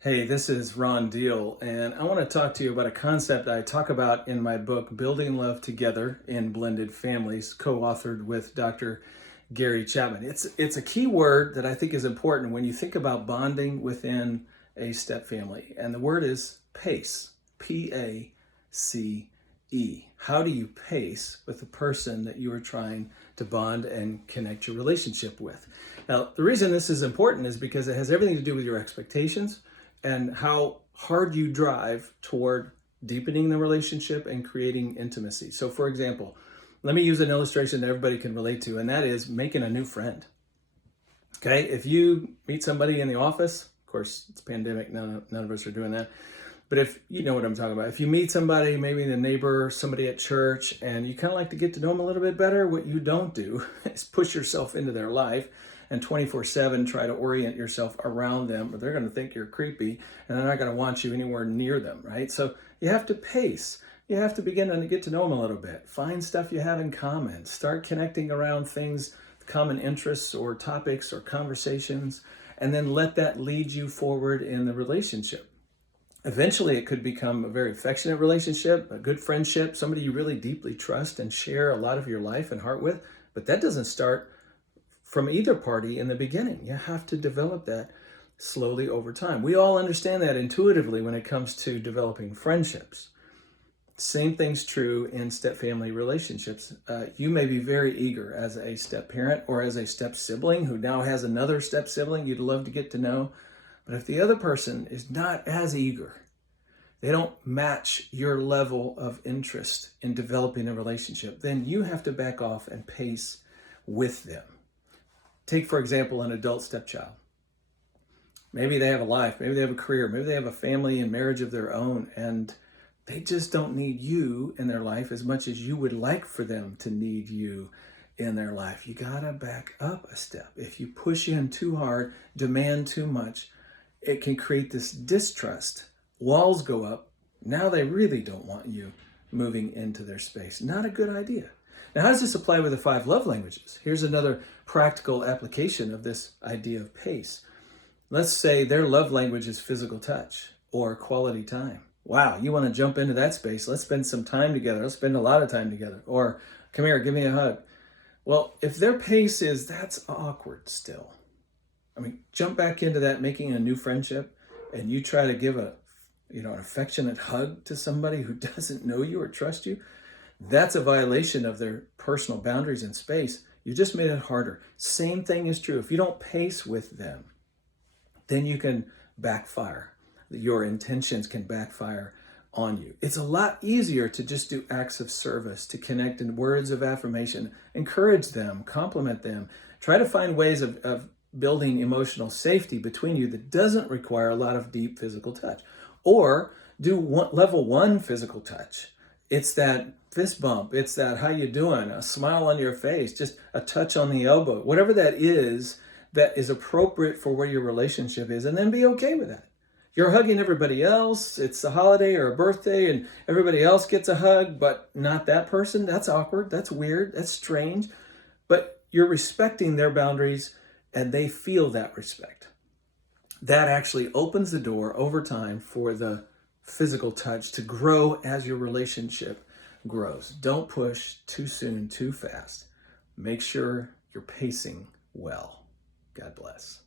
Hey, this is Ron Deal, and I want to talk to you about a concept I talk about in my book, Building Love Together in Blended Families, co-authored with Dr. Gary Chapman. It's a key word that I think is important when you think about bonding within a step family, and the word is pace, Pace. How do you pace with the person that you are trying to bond and connect your relationship with? Now, the reason this is important is because it has everything to do with your expectations and how hard you drive toward deepening the relationship and creating intimacy. So, for example, let me use an illustration that everybody can relate to, and that is making a new friend. Okay, if you meet somebody in the office, of course, it's pandemic, none of us are doing that. But if you know what I'm talking about, if you meet somebody, maybe the neighbor, somebody at church, and you kind of like to get to know them a little bit better, what you don't do is push yourself into their life and 24/7 try to orient yourself around them, or they're going to think you're creepy and they're not going to want you anywhere near them, right? So you have to pace. You have to begin to get to know them a little bit. Find stuff you have in common. Start connecting around things, common interests or topics or conversations, and then let that lead you forward in the relationship. Eventually, it could become a very affectionate relationship, a good friendship, somebody you really deeply trust and share a lot of your life and heart with. But that doesn't start from either party in the beginning. You have to develop that slowly over time. We all understand that intuitively when it comes to developing friendships. Same thing's true in step family relationships. You may be very eager as a step parent or as a step sibling who now has another step sibling you'd love to get to know. But if the other person is not as eager, they don't match your level of interest in developing a relationship, then you have to back off and pace with them. Take, for example, an adult stepchild. Maybe they have a life, maybe they have a career, maybe they have a family and marriage of their own, and they just don't need you in their life as much as you would like for them to need you in their life. You gotta back up a step. If you push in too hard, demand too much, it can create this distrust. Walls go up. Now they really don't want you moving into their space. Not a good idea. Now, how does this apply with the 5 love languages? Here's another practical application of this idea of pace. Let's say their love language is physical touch or quality time. Wow, you want to jump into that space. Let's spend some time together. Let's spend a lot of time together. Or come here, give me a hug. Well, if their pace is that's awkward still. I mean, jump back into that, making a new friendship, and you try to give an affectionate hug to somebody who doesn't know you or trust you. That's a violation of their personal boundaries and space. You just made it harder. Same thing is true. If you don't pace with them, then you can backfire. Your intentions can backfire on you. It's a lot easier to just do acts of service, to connect in words of affirmation, encourage them, compliment them, try to find ways of building emotional safety between you that doesn't require a lot of deep physical touch. Or do level 1 physical touch. It's that fist bump. It's that how you doing? A smile on your face, just a touch on the elbow. Whatever that is appropriate for where your relationship is, and then be okay with that. You're hugging everybody else. It's a holiday or a birthday and everybody else gets a hug, but not that person. That's awkward. That's weird. That's strange. But you're respecting their boundaries and they feel that respect. That actually opens the door over time for the physical touch to grow as your relationship grows. Don't push too soon, too fast. Make sure you're pacing well. God bless.